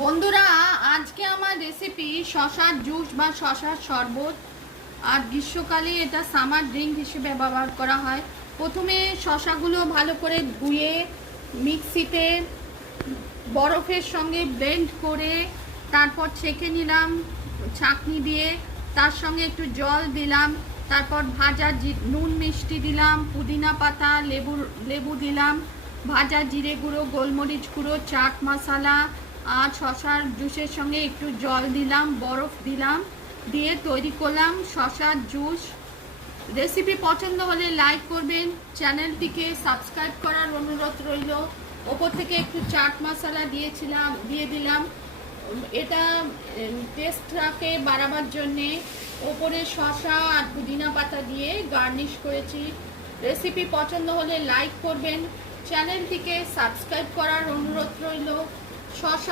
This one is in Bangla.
বন্ধুরা, আজকে আমার রেসিপি শশার জুস বা শশার শরবত। আর গ্রীষ্মকালে এটা সামার ড্রিঙ্ক হিসেবে ব্যবহার করা হয়। প্রথমে শশাগুলো ভালো করে ধুয়ে মিক্সিতে বরফের সঙ্গে ব্লেন্ড করে তারপর ছেঁকে নিলাম ছাঁকনি দিয়ে। তার সঙ্গে একটু জল দিলাম, তারপর ভাজা নুন মিষ্টি দিলাম, পুদিনা পাতা, লেবু দিলাম, ভাজা জিরে গুঁড়ো, গোলমরিচ গুঁড়ো, চাট মশলা আর শশার জুসের সঙ্গে একটু জল দিলাম, বরফ দিলাম, দিয়ে তৈরি করলাম শশার জুস। রেসিপি পছন্দ হলে লাইক করবেন, চ্যানেলটিকে সাবস্ক্রাইব করার অনুরোধ রইল। ওপর থেকে একটু চাট মশলা দিয়ে দিলাম, এটা টেস্টটাকে বাড়াবার জন্যে। ওপরে শসা আর পুদিনা পাতা দিয়ে গার্নিশ করেছি। রেসিপি পছন্দ হলে লাইক করবেন, চ্যানেলটিকে সাবস্ক্রাইব করার অনুরোধ রইল। শসা